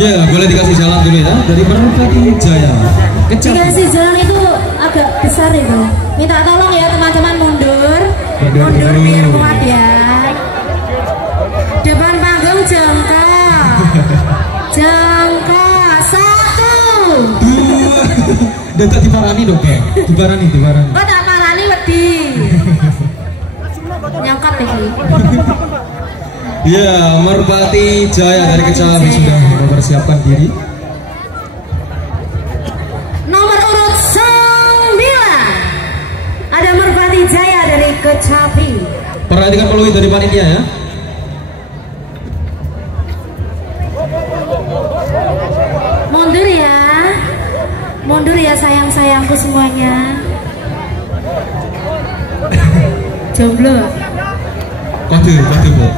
Iya, boleh dikasih jalan dulu ya dari Merpati Jaya. Dikasih jalan itu agak besar itu. Minta tolong ya teman-teman mundur. Mundur biar kuat ya. Depan panggung jongkok. Jongkok. 1 2. Dan tak diparani dong, Bang. Diparani. Kok tak parani wedi. Nyangkat lagi. Iya, Merpati Jaya dari Kecapi sudah mempersiapkan diri. Nomor urut 9 ada Merpati Jaya dari Kecapi. Perhatikan peluit dari panitia ya. Mundur ya sayang-sayangku semuanya. Jomblo. Kode Bu.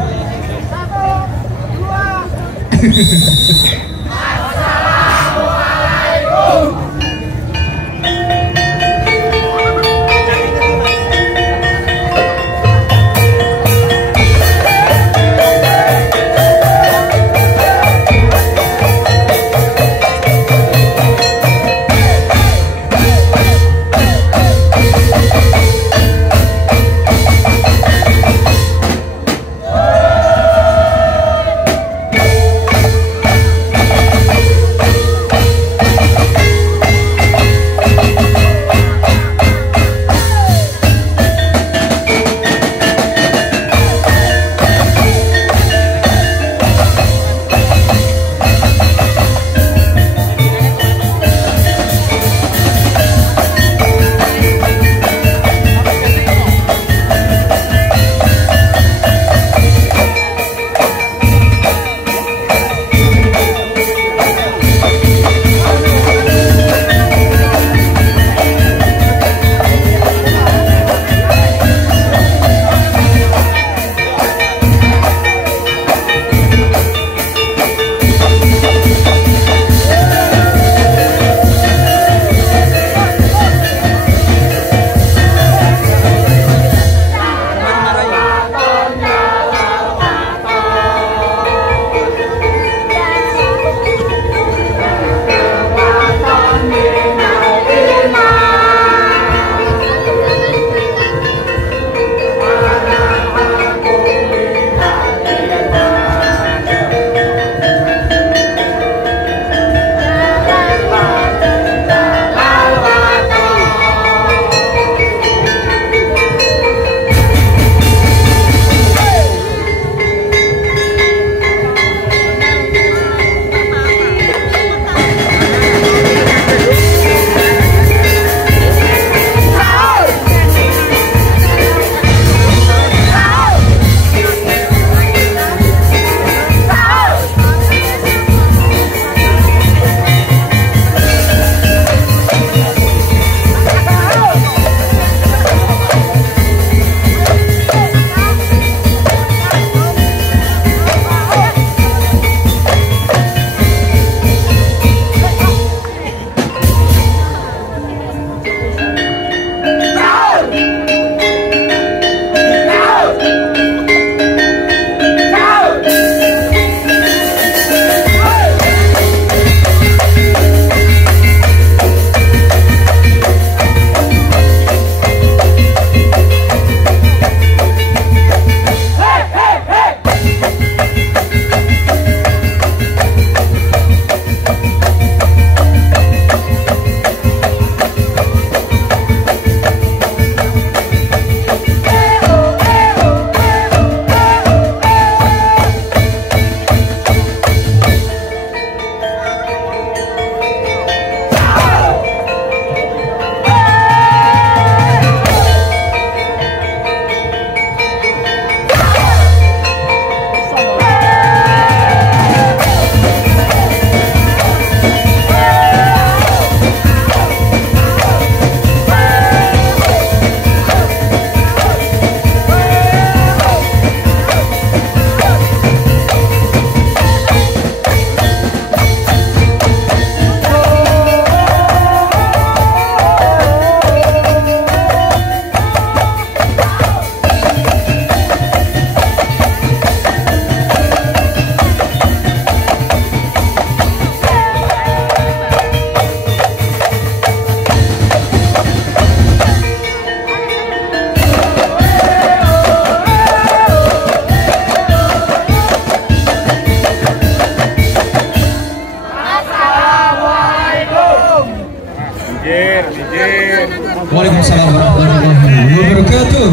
Waalaikumsalam warahmatullahi wabarakatuh.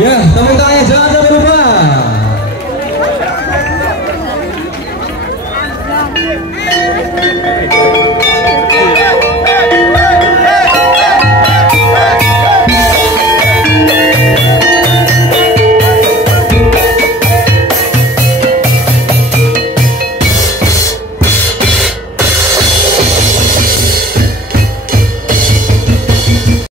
Ya, tepuk tangannya jangan sampai lupa.